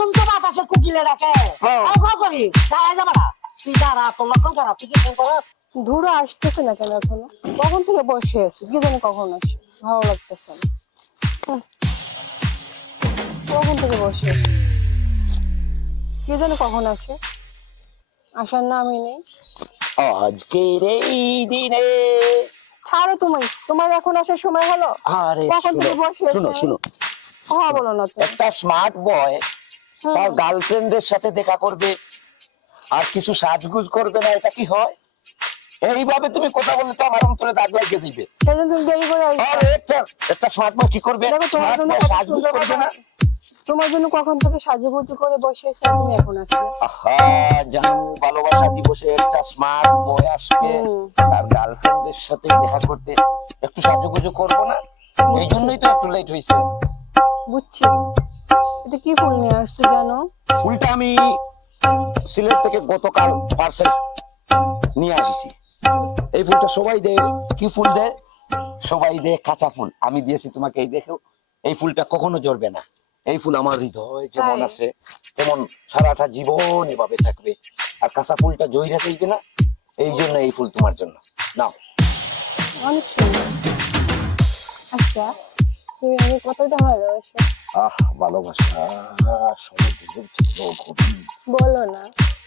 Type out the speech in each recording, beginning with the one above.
বাতাসে কুকিলে ডাকে হ্যাঁ। করি। দাঁড়ায় যাবা না তুই দাঁড়া তোর লক্ষণ খারাপ। তুই কি ফোন কর ধুরো আসতেছে না কেন এখনও? কখন থেকে বসে আছে? কি জানি কখন আসে। ভালো লাগতেছে না। কখন থেকে বসে আছে? কি জানি কখন আসে? আসার নামই নেই। আজকের এই দিনে। ছাড়ো তুমি। তোমার এখন আসার সময় হলো? আরে কখন থেকে বসে শুনো শুনো। কথা বলো না তো একটা স্মার্ট বয়। তার গার্লফ্রেন্ডের সাথে দেখা করবে। আর কিছু সাজগুজ করবে না এটা কি হয়? এইভাবে তুমি কথা বললে তো আমার অন্তরে দাগ লাগিয়ে দিবে। একটা একটা স্মার্ট বয় কি করবে? সাজগুজ করবে না? তোমার জন্য কখন থেকে সাজুগুজু করে বসে আছে আর এখন আসলে আহা জানো ভালোবাসা দিবসে একটা স্মার্ট বয় আসবে। আর গার্লফ্রেন্ডের সাথে দেখা করতে একটু সাজুগুজু করব না? এই জন্যই তো একটু লেট হয়েছে বুঝছি। এটা কি ফুল নিয়ে আসছো জানো? ফুলটা আমি সিলেট থেকে গতকাল পার্সেল নিয়ে আসিছি। এই ফুলটা সবাই দেয় কি ফুল দেয়? সবাই দেয় কাঁচা ফুল। আমি দিয়েছি তোমাকে এই দেখো এই ফুলটা কখনো জ্বলবে না। এই ফুল আমার হৃদয় যেমন আছে তেমন সারাটা জীবন এভাবে থাকবে। আর কাঁচা ফুলটা জয়রা যাইবে না? এই জন্য এই ফুল তোমার জন্য। নাও। অনেক সুন্দর। আচ্ছা। তুমি আমি কতটা ভালোবাসো? আহ ভালোবাসা সমুদ্রের ছিল গভীর। বলো না।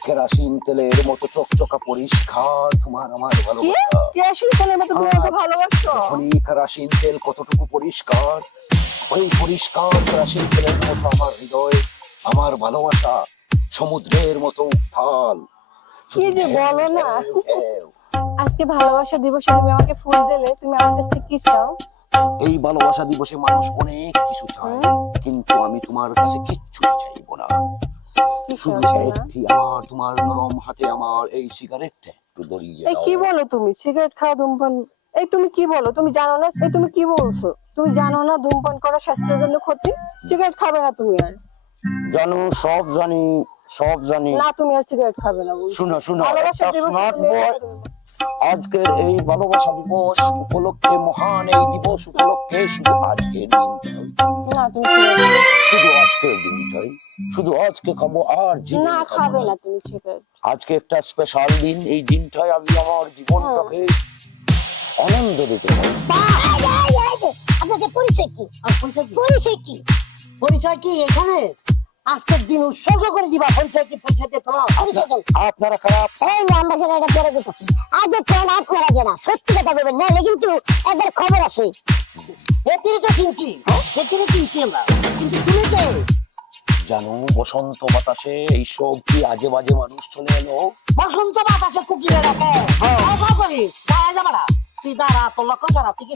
কেরাসিন তেলের মতো চকচকা পরিষ্কার তোমার আমার ভালোবাসা। কেরাসিন তেলের মতো তুমি আমাকে ভালোবাসো? খনি কেরাসিন তেল কতটুকু পরিষ্কার ওই পরিষ্কার কেরাসিন তেলের মতো আমার হৃদয় আমার ভালোবাসা সমুদ্রের মতো উত্তাল কি যে বলো না। আজকে ভালোবাসা দিবসে তুমি আমাকে ফুল দিলে তুমি আমার কাছ থেকে কি চাও? এই ভালোবাসা দিবসে মানুষ অনেক কিছু চায় কিন্তু আমি তোমার কাছে কিচ্ছু চাইব না। শুধু একটি আমার তোমার নরম হাতে আমার এই সিগারেটটা একটু ধরিয়ে দাও। কি বলো তুমি? সিগারেট খাওয়া ধূমপান এই তুমি কি বলো? তুমি জানো না? এই তুমি কি বলছো? তুমি জানো না ধূমপান করা স্বাস্থ্যের জন্য ক্ষতি? সিগারেট খাবে না তুমি আর। জানো সব জানি সব জানি। না তুমি আর সিগারেট খাবে না। শুনো শুনো স্মার্ট বয় আজকের এই ভালোবাসা দিবস উপলক্ষে মহান এই দিবস উপলক্ষে শুধু আজকের দিনটাই। না তুমি cigarette- শুধু আজকের দিনটাই। শুধু আজকে খাব আর না খাবে না। তুমি আজকে একটা স্পেশাল দিন এই দিনটাই আমি আমার জীবনটাকে আনন্দ দিতে আপনাদের কি? পরিচয় কি? পরিচয় কি? পরিচয় কি এখানে? আজকের দিন উৎসর্গ করে দিবা তোমার পরিচয় আপনারা খারাপ। এই না আমরা এটা আগে কোন সত্যি কথা বলবেন নাহলে কিন্তু একবার খবর আসে। এতিরে তো চিনছি। এতিরে চিনছি আমরা। কিন্তু তুমি কে? জানো বসন্ত বাতাসে এইসব কি আজে বাজে মানুষ চলে এলো? বসন্ত বাতাসে হ্যাঁ। আর কখন করি দাঁড়ায় যাবা না। তুই দাঁড়া তোর খারাপ তুই কি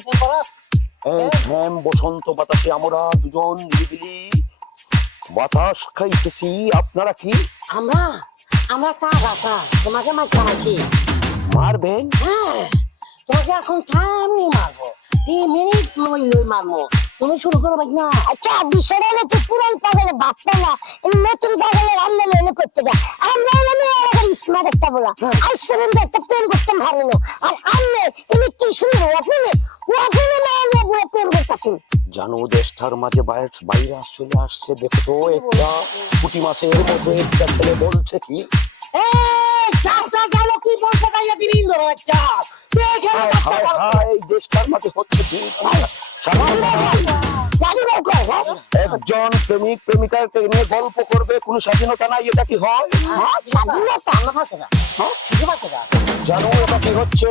বসন্ত বাতাসে আমরা দুজন নিরিবিলি বাতাস খাইতেছি আপনারা কি? আমরা? আমরা কা গাছা তোমাকে মাছ খাওয়াচ্ছি মারবেন? হ্যাঁ তোমাকে এখন টাইম মারবো। তিন মিনিট লই লই মারবো। তুমি শুরু করো ভাই না আচ্ছা বিষয়টা হলো তো পুরান পাগলে বাপটা না নতুন পাগলে আমরা মনে করতে যাই আমরা হলাম স্মার্ট একটা বলা। আজ পর্যন্ত একটা প্রেম করতাম ভালো না। আর আমি ইনি কি সুন্দর আপনি? ওখানে না আমি পুরো প্রেম করতেছি জানো দেশটার মাঝে বাইরে ভাইরাস চলে আসছে দেখো তো একটা পুটি মাছের মতো একটা ছেলে বলছে কি? হায় হায়। হায় হ্যাঁ একজন প্রেমিক প্রেমিকাকে নিয়ে গল্প করবে কোনো স্বাধীনতা নাই এটা কি হয়? হ্যাঁ, হ্যাঁ? শুধু জানো এটা কি হচ্ছে?